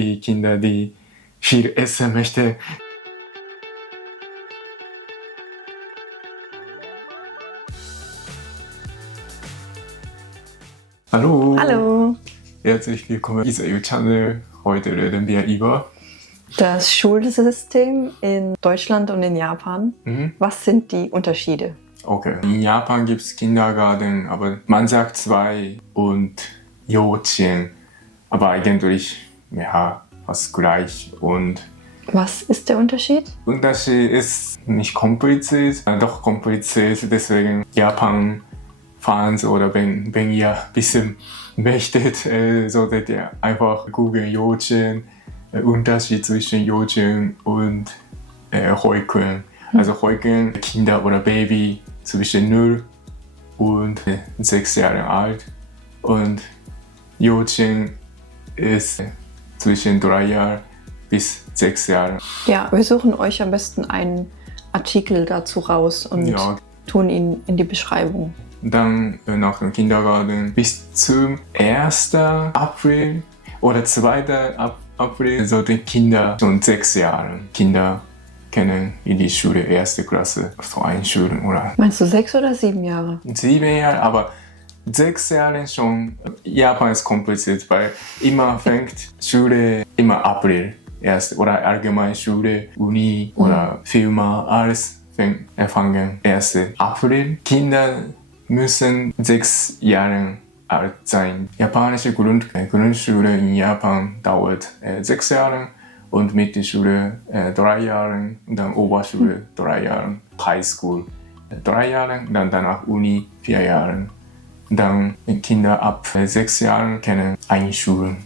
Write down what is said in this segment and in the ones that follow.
die Kinder, die viel essen möchten. Hallo! Hallo! Herzlich willkommen zu diesem Channel. Heute reden wir über das Schulsystem in Deutschland und in Japan. Was sind die Unterschiede? Okay. In Japan gibt es Kindergarten, aber man sagt 2 und幼稚園. Aber eigentlich, ja, fast gleich. Und was ist der Unterschied? Unterschied ist nicht kompliziert, doch kompliziert. Deswegen Japan-Fans oder wenn ihr ein bisschen möchtet, solltet ihr einfach googeln幼稚園, Unterschied zwischen幼稚園und Heuken. Also Heuken, Kinder oder Baby zwischen 0 und 6 Jahren alt. Und幼稚園ist zwischen 3 Jahren bis 6 Jahren. Ja, wir suchen euch am besten einen Artikel dazu raus und tun ihn in die Beschreibung. Dann nach dem Kindergarten bis zum 1. April oder 2. April sollten Kinder schon 6 Jahre Kinder können in die Schule, 1. Klasse, so einschulen, oder? Meinst du 6 oder 7 Jahre? 7 Jahre, aber 6 Jahre schon. Japan ist kompliziert, weil immer fängt Schule immer April erst oder Allgemeinschule, Uni oder Firma, alles fangen 1. April. Kinder müssen 6 Jahre alt sein. Japanische Grundschule in Japan dauert 6 Jahre und Mittelschule 3 Jahre und dann Oberschule 3 Jahre, Highschool 3 Jahre, dann danach Uni 4 Jahre. Dann Kinder ab 6 Jahren können einschulen.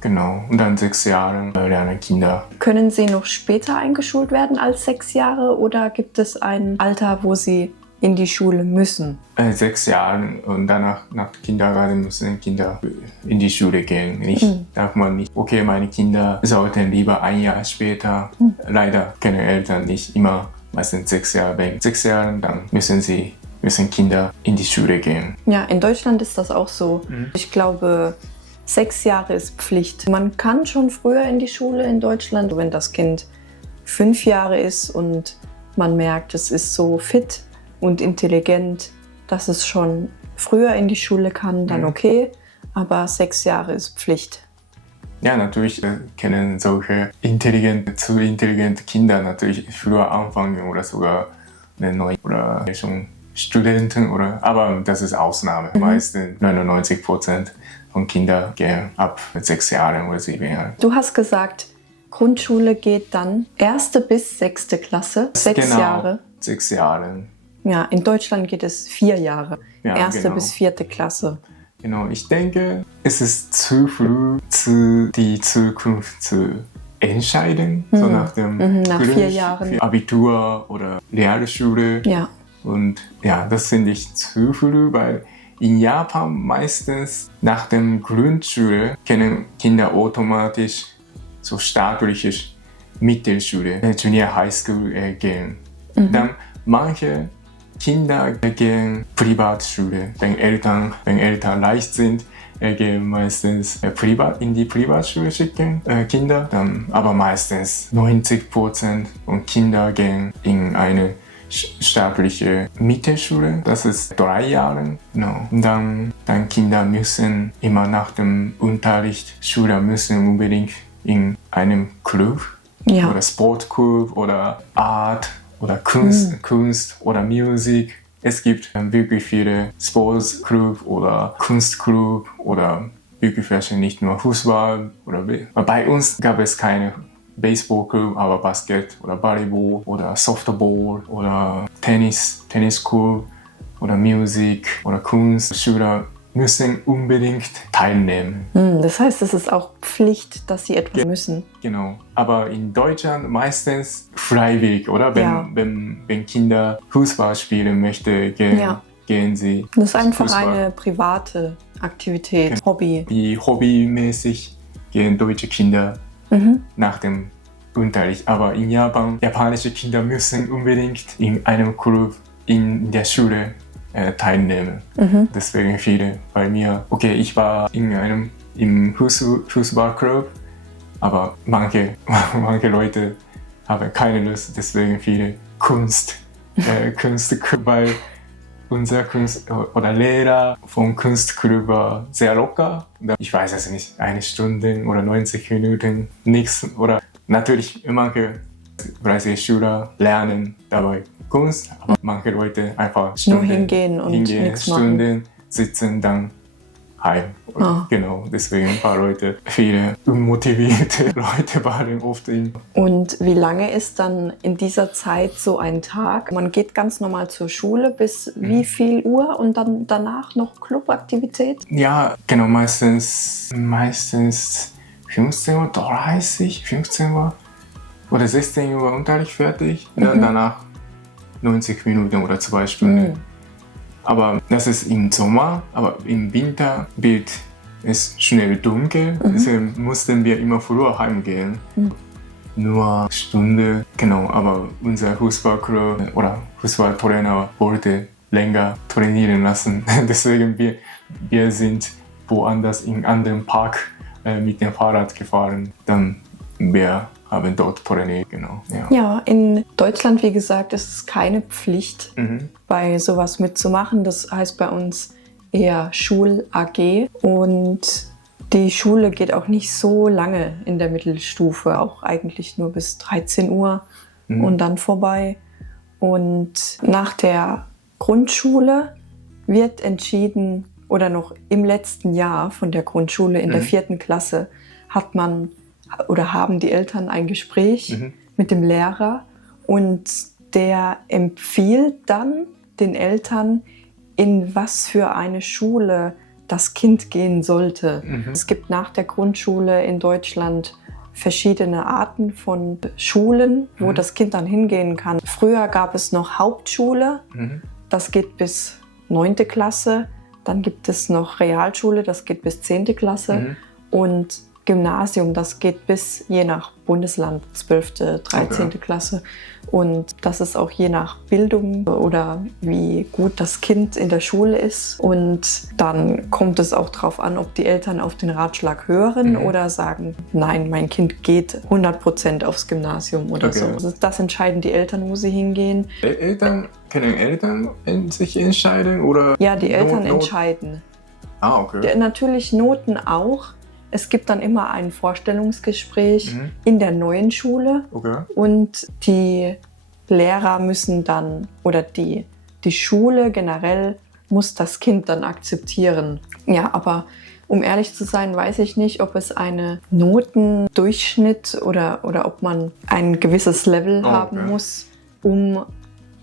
Genau. Und dann 6 Jahre lernen Kinder. Können sie noch später eingeschult werden als 6 Jahre oder gibt es ein Alter, wo sie in die Schule müssen? 6 Jahre und danach nach Kindergarten müssen Kinder in die Schule gehen. Darf man nicht. Okay, meine Kinder sollten lieber ein Jahr später. Leider können Eltern nicht immer, meistens 6 Jahre. Wegen 6 Jahren, dann müssen Kinder in die Schule gehen. Ja, in Deutschland ist das auch so. Ich glaube, 6 Jahre ist Pflicht. Man kann schon früher in die Schule in Deutschland, wenn das Kind 5 Jahre ist und man merkt, es ist so fit und intelligent, dass es schon früher in die Schule kann, dann okay. Aber 6 Jahre ist Pflicht. Ja, natürlich können solche zu intelligente Kinder natürlich früher anfangen oder sogar neu oder schon Studenten aber das ist Ausnahme. Meistens 99% von Kindern gehen ab 6 Jahren oder 7 Jahren. Du hast gesagt, Grundschule geht dann 1. bis 6. Klasse, 6 Jahre. 6 Jahre. Ja, in Deutschland geht es 4 Jahre, ja, 1. bis 4. Klasse. Genau, ich denke, es ist zu früh, die Zukunft zu entscheiden, so nach dem nach 4 Jahren. Abitur oder Realschule. Ja. Und ja, das finde ich zu früh, weil in Japan meistens nach dem Grundschule können Kinder automatisch so staatliche Mittelschule, Junior High School gehen. Dann manche Kinder gehen Privatschule, wenn Eltern leicht sind, gehen meistens in die Privatschule schicken Kinder. Aber meistens 90% von Kindern gehen in eine staatliche Mittelschule, das ist 3 Jahre. No. Dann Kinder müssen immer nach dem Unterricht, Schüler müssen unbedingt in einem Club oder Sportclub oder Art oder Kunst oder Musik. Es gibt wirklich viele Sportsclub oder Kunstclub oder wirklich vielleicht nicht nur Fußball. Bei uns gab es keine Baseballclub, aber Basket oder Volleyball oder Softball oder Tennisclub oder Musik oder Kunst. Schüler müssen unbedingt teilnehmen. Das heißt, es ist auch Pflicht, dass sie etwas müssen. Genau. Aber in Deutschland meistens freiwillig, oder? Wenn Kinder Fußball spielen möchten, gehen sie. Das ist einfach eine private Aktivität, Hobby. Wie hobbymäßig gehen deutsche Kinder nach dem Unterricht. Aber in Japan, japanische Kinder müssen unbedingt in einem Club in der Schule teilnehmen. Deswegen viele bei mir. Okay, ich war im Fußballclub, Aber manche Leute haben keine Lust, deswegen viele Künste, weil unser oder Lehrer vom Kunstclub war sehr locker. Ich weiß es nicht, 1 Stunde oder 90 Minuten, nichts. Oder natürlich manche Brasilianer Schüler lernen dabei Kunst, aber manche Leute einfach Stunden Nur hingehen und nichts machen. Stunden sitzen, dann heim. Genau, deswegen viele unmotivierte Leute waren oft in. Und wie lange ist dann in dieser Zeit so ein Tag? Man geht ganz normal zur Schule bis wie viel Uhr und dann danach noch Clubaktivität? Ja, genau, meistens 15:30 Uhr, 15 Uhr oder 16 Uhr Unterricht fertig. Dann danach 90 Minuten oder 2 Stunden. Aber das ist im Sommer, aber im Winter wird es schnell dunkel. Deswegen mussten wir immer früher heimgehen. Nur Stunde, genau. Aber unser Fußballclub oder Fußballtrainer wollte länger trainieren lassen. Deswegen wir sind woanders in anderen Park mit dem Fahrrad gefahren. Dann wir haben dort trainiert, genau. Ja, in Deutschland, wie gesagt, ist es keine Pflicht, bei sowas mitzumachen. Das heißt bei uns eher Schul-AG. Und die Schule geht auch nicht so lange in der Mittelstufe, auch eigentlich nur bis 13 Uhr und dann vorbei. Und nach der Grundschule wird entschieden, oder noch im letzten Jahr von der Grundschule in der 4. Klasse haben die Eltern ein Gespräch mit dem Lehrer und der empfiehlt dann den Eltern, in was für eine Schule das Kind gehen sollte. Es gibt nach der Grundschule in Deutschland verschiedene Arten von Schulen, wo das Kind dann hingehen kann. Früher gab es noch Hauptschule, das geht bis 9. Klasse. Dann gibt es noch Realschule, das geht bis 10. Klasse. Und Gymnasium, das geht bis, je nach Bundesland, 12., 13. Klasse. Und das ist auch je nach Bildung oder wie gut das Kind in der Schule ist. Und dann kommt es auch darauf an, ob die Eltern auf den Ratschlag hören oder sagen, nein, mein Kind geht 100% aufs Gymnasium oder so. Das entscheiden die Eltern, wo sie hingehen. Können Eltern sich entscheiden? Oder ja, die Eltern entscheiden. Okay. Natürlich Noten auch. Es gibt dann immer ein Vorstellungsgespräch in der neuen Schule und die Lehrer müssen dann, oder die Schule generell muss das Kind dann akzeptieren. Ja, aber um ehrlich zu sein, weiß ich nicht, ob es einen Notendurchschnitt oder ob man ein gewisses Level haben muss, um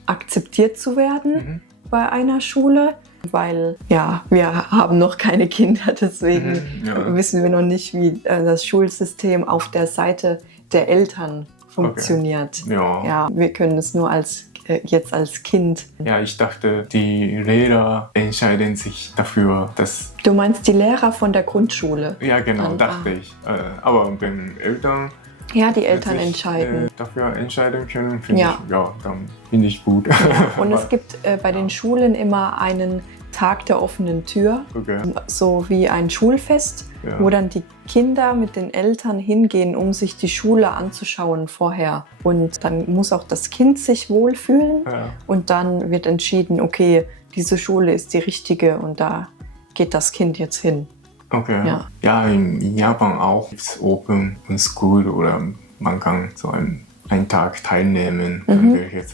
akzeptiert zu werden bei einer Schule. Weil ja, wir haben noch keine Kinder, deswegen wissen wir noch nicht, wie das Schulsystem auf der Seite der Eltern funktioniert. Ja, wir können es nur jetzt als Kind. Ja, ich dachte, die Lehrer entscheiden sich dafür, dass... Du meinst die Lehrer von der Grundschule? Ja, genau, dachte ich. Aber wenn Eltern... Ja, die Eltern entscheiden. Dafür entscheiden können, dann finde ich gut. Und es gibt bei den Schulen immer einen Tag der offenen Tür, so wie ein Schulfest, wo dann die Kinder mit den Eltern hingehen, um sich die Schule anzuschauen vorher. Und dann muss auch das Kind sich wohlfühlen und dann wird entschieden, okay, diese Schule ist die richtige und da geht das Kind jetzt hin. Ja, in Japan auch gibt es Open School oder man kann so einen Tag teilnehmen,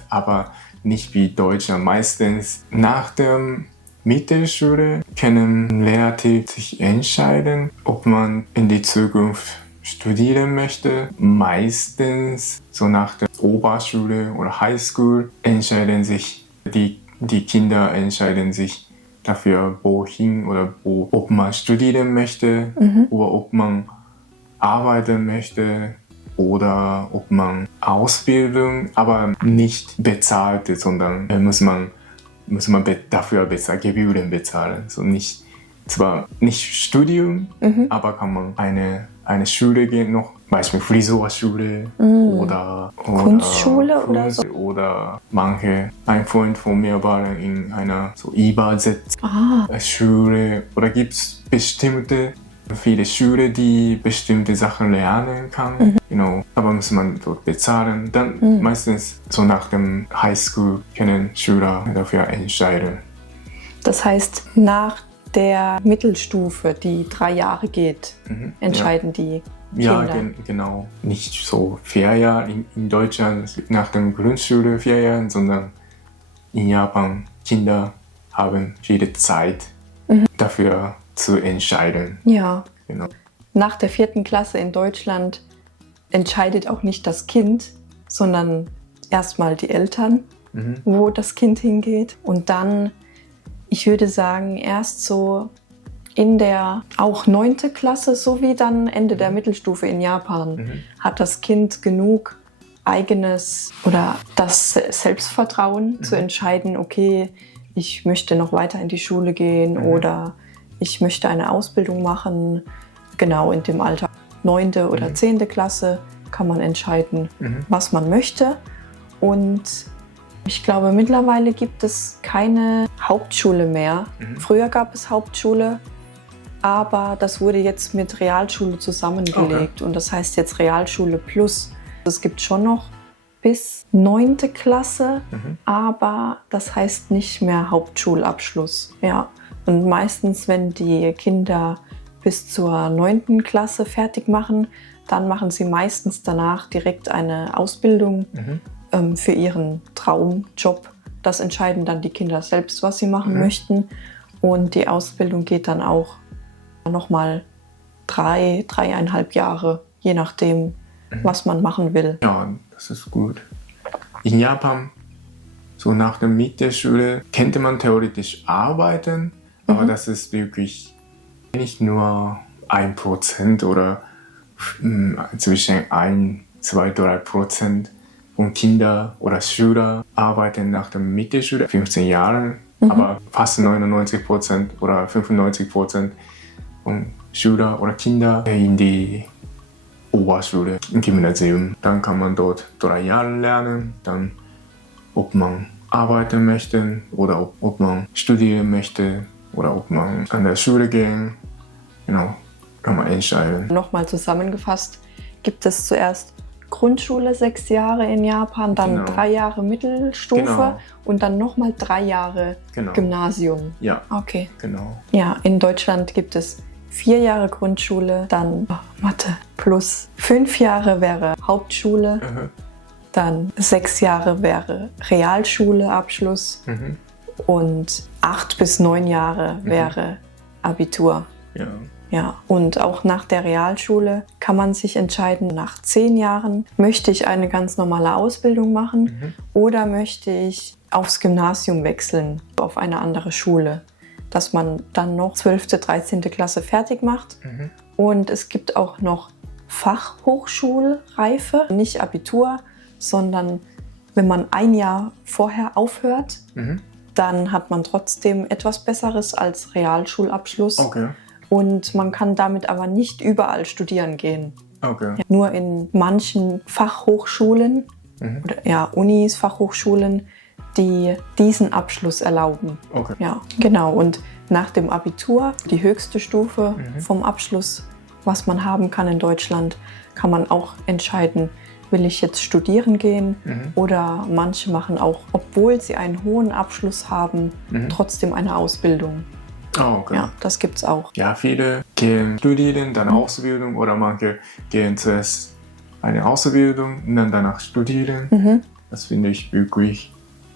aber nicht wie Deutschland. Meistens nach der Mittelschule können Lehrer sich entscheiden, ob man in die Zukunft studieren möchte. Meistens so nach der Oberschule oder Highschool entscheiden sich die Kinder entscheiden sich dafür, wohin oder ob man studieren möchte oder ob man arbeiten möchte oder ob man Ausbildung, aber nicht bezahlt, sondern muss man dafür Gebühren bezahlen. So zwar nicht Studium, aber kann man eine Schule gehen, noch Beispiel Frisurschule oder Kunstschule oder so. Oder ein Freund von mir war in einer so Übersetzschule oder gibt es bestimmte viele Schüler, die bestimmte Sachen lernen kann. Aber muss man dort bezahlen. Dann meistens so nach dem Highschool können Schüler dafür entscheiden. Das heißt, nach der Mittelstufe, die 3 Jahre geht, entscheiden die Ja, Kinder. genau. Nicht so 4 Jahre in Deutschland nach der Grundschule 4 Jahre, sondern in Japan Kinder haben viele Zeit dafür zu entscheiden. Ja. Genau. Nach der 4. Klasse in Deutschland entscheidet auch nicht das Kind, sondern erstmal die Eltern, wo das Kind hingeht. Und dann, ich würde sagen, erst so in der auch 9. Klasse sowie dann Ende der Mittelstufe in Japan hat das Kind genug eigenes oder das Selbstvertrauen zu entscheiden, okay, ich möchte noch weiter in die Schule gehen oder ich möchte eine Ausbildung machen. Genau in dem Alter 9. oder 10. Klasse kann man entscheiden, was man möchte. Und ich glaube, mittlerweile gibt es keine Hauptschule mehr. Früher gab es Hauptschule, aber das wurde jetzt mit Realschule zusammengelegt. Und das heißt jetzt Realschule Plus. Es gibt schon noch bis 9. Klasse, aber das heißt nicht mehr Hauptschulabschluss. Ja. Und meistens, wenn die Kinder bis zur 9. Klasse fertig machen, dann machen sie meistens danach direkt eine Ausbildung für ihren Traumjob. Das entscheiden dann die Kinder selbst, was sie machen möchten. Und die Ausbildung geht dann auch nochmal 3,5 Jahre, je nachdem, was man machen will. Ja, das ist gut. In Japan, so nach der Mittelschule, könnte man theoretisch arbeiten, aber das ist wirklich nicht nur 1% oder zwischen 1, 2, 3% von Kindern oder Schülern arbeiten nach der Mittelschule 15 Jahren, aber fast 99% oder 95% von Schülern oder Kindern in die Oberschule, im Gymnasium. Dann kann man dort 3 Jahre lernen, dann ob man arbeiten möchte oder ob man studieren möchte oder ob man an der Schule gehen, kann man entscheiden. Nochmal zusammengefasst, gibt es zuerst Grundschule 6 Jahre in Japan, dann 3 Jahre Mittelstufe und dann nochmal 3 Jahre Gymnasium. Ja, okay. Genau. Ja, in Deutschland gibt es 4 Jahre Grundschule, dann Mathe plus 5 Jahre wäre Hauptschule, dann 6 Jahre wäre Realschule Abschluss und 8 bis 9 Jahre wäre Abitur. Ja. Ja, und auch nach der Realschule kann man sich entscheiden, nach 10 Jahren möchte ich eine ganz normale Ausbildung machen oder möchte ich aufs Gymnasium wechseln, auf eine andere Schule, dass man dann noch 12., 13. Klasse fertig macht. Und es gibt auch noch Fachhochschulreife, nicht Abitur, sondern wenn man 1 Jahr vorher aufhört, dann hat man trotzdem etwas Besseres als Realschulabschluss. Okay. Und man kann damit aber nicht überall studieren gehen. Okay. Ja, nur in manchen Fachhochschulen, oder Unis, Fachhochschulen, die diesen Abschluss erlauben. Okay. Ja, genau. Und nach dem Abitur, die höchste Stufe vom Abschluss, was man haben kann in Deutschland, kann man auch entscheiden, will ich jetzt studieren gehen oder manche machen auch, obwohl sie einen hohen Abschluss haben, trotzdem eine Ausbildung. Oh, okay. Ja, das gibt's auch. Ja, viele gehen studieren, dann Ausbildung oder manche gehen zuerst eine Ausbildung und dann danach studieren. Das finde ich wirklich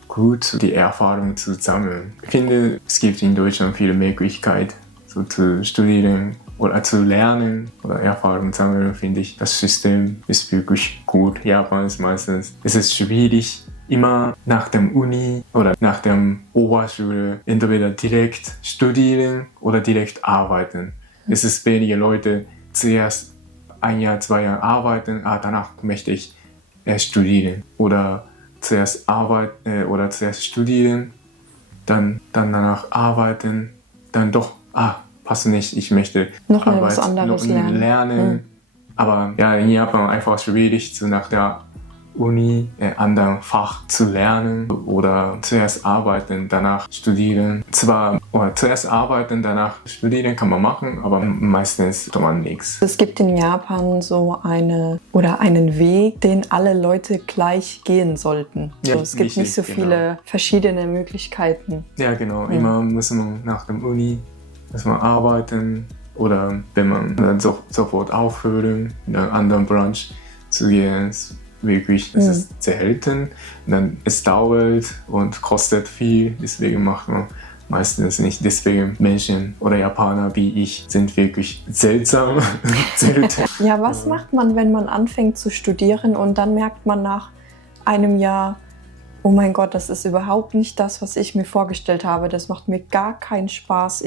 gut, die Erfahrung zu sammeln. Ich finde, es gibt in Deutschland viele Möglichkeiten, so zu studieren oder zu lernen oder Erfahrung sammeln, finde ich. Das System ist wirklich gut. Japan ist meistens, es ist schwierig, immer nach dem Uni oder nach dem Oberschule entweder direkt studieren oder direkt arbeiten. Es ist wenige Leute zuerst 1 Jahr, 2 Jahre arbeiten, danach möchte ich studieren oder zuerst arbeiten oder zuerst studieren, dann danach arbeiten, dann doch, passt nicht, ich möchte noch mal was anderes lernen. Aber ja, in Japan einfach schwierig, so nach der Uni anderen Fach zu lernen oder zuerst arbeiten, danach studieren. Oder zuerst arbeiten, danach studieren kann man machen, aber meistens tut man nichts. Es gibt in Japan so einen Weg, den alle Leute gleich gehen sollten. Ja, Es gibt nicht so viele verschiedene Möglichkeiten. Ja, genau. Immer muss man nach der Uni arbeiten oder wenn man dann sofort aufhören, in einer anderen Branche zu gehen. Es ist selten. Und dann es dauert und kostet viel, deswegen macht man meistens nicht. Deswegen Menschen oder Japaner wie ich sind wirklich seltsam. Selten. Ja, was macht man, wenn man anfängt zu studieren und dann merkt man nach einem Jahr, oh mein Gott, das ist überhaupt nicht das, was ich mir vorgestellt habe. Das macht mir gar keinen Spaß.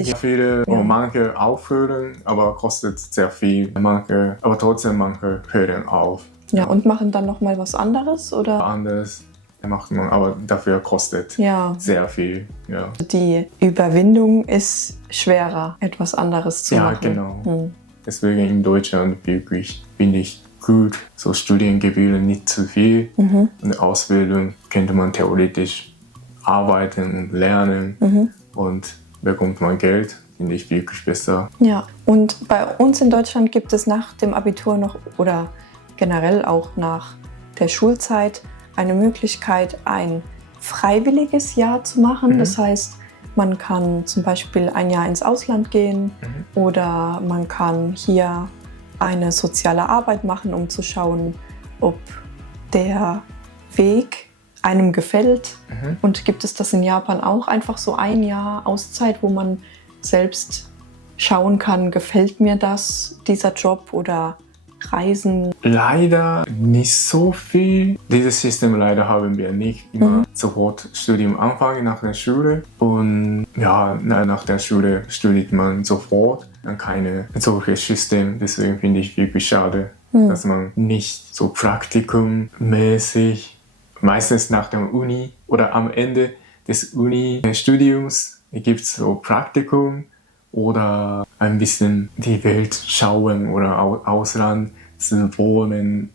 Manche aufhören, aber kostet sehr viel. Aber trotzdem manche hören auf. Ja, und machen dann nochmal was anderes, oder? Anders macht man, aber dafür kostet sehr viel. Ja. Die Überwindung ist schwerer, etwas anderes zu machen. Ja, genau. Deswegen in Deutschland wirklich finde ich gut, so Studiengebühren nicht zu viel. In der Ausbildung könnte man theoretisch arbeiten und lernen und bekommt man Geld, finde ich wirklich besser. Ja, und bei uns in Deutschland gibt es nach dem Abitur noch oder generell auch nach der Schulzeit eine Möglichkeit, ein freiwilliges Jahr zu machen. Das heißt, man kann zum Beispiel ein Jahr ins Ausland gehen oder man kann hier eine soziale Arbeit machen, um zu schauen, ob der Weg einem gefällt. Und gibt es das in Japan auch? Einfach so ein Jahr Auszeit, wo man selbst schauen kann, gefällt mir dieser Job oder Reisen? Leider nicht so viel. Dieses System leider haben wir nicht. Immer sofort Studium anfangen nach der Schule. Und ja, nach der Schule studiert man sofort. Dann keine solches System. Deswegen finde ich wirklich schade, dass man nicht so praktikummäßig, meistens nach der Uni oder am Ende des Uni-Studiums gibt es so Praktikum oder ein bisschen die Welt schauen oder Ausland zu wohnen.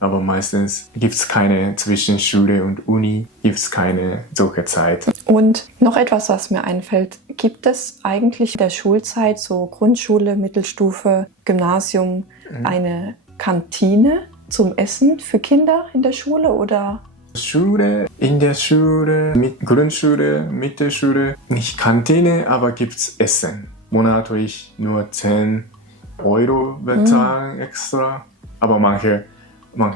Aber meistens gibt es keine zwischen Schule und Uni, gibt es keine solche Zeit. Und noch etwas, was mir einfällt, gibt es eigentlich in der Schulzeit, so Grundschule, Mittelstufe, Gymnasium, eine Kantine zum Essen für Kinder in der Schule oder? In der Schule, Grundschule, Mittelschule, nicht Kantine, aber gibt es Essen. Monatlich nur 10 Euro bezahlen extra. Aber manche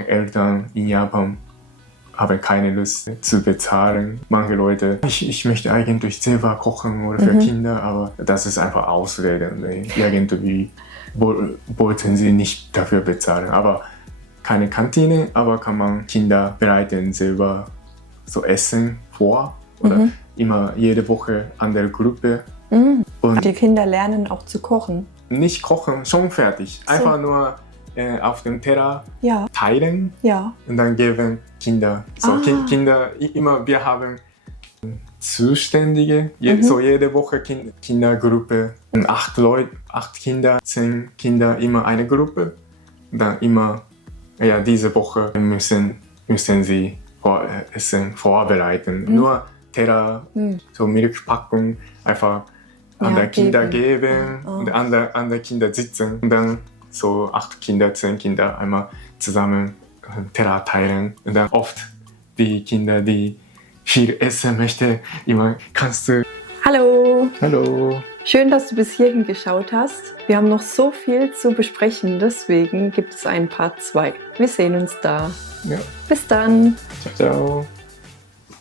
Eltern in Japan haben keine Lust zu bezahlen. Manche Leute, ich möchte eigentlich selber kochen oder für Kinder, aber das ist einfach Ausrede. Irgendwie wollten sie nicht dafür bezahlen. Aber keine Kantine, aber kann man Kinder bereiten selber so Essen vor oder immer jede Woche andere Gruppe. Und die Kinder lernen auch zu kochen. Nicht kochen, schon fertig. Einfach nur auf dem Teller teilen und dann geben Kinder. So Kinder, wir haben Zuständige, so jede Woche Kindergruppe. 8 Kinder, 10 Kinder, immer eine Gruppe. Und dann immer, diese Woche müssen sie Essen vorbereiten. Nur Teller, so Milchpackung, einfach an der Kinder geben und an der Kinder sitzen und dann so 8 Kinder, 10 Kinder einmal zusammen Teller teilen und dann oft die Kinder, die viel essen möchten, immer kannst du. Hallo! Hallo! Schön, dass du bis hierhin geschaut hast. Wir haben noch so viel zu besprechen, deswegen gibt es einen Part 2. Wir sehen uns da. Ja. Bis dann! Ciao, ciao!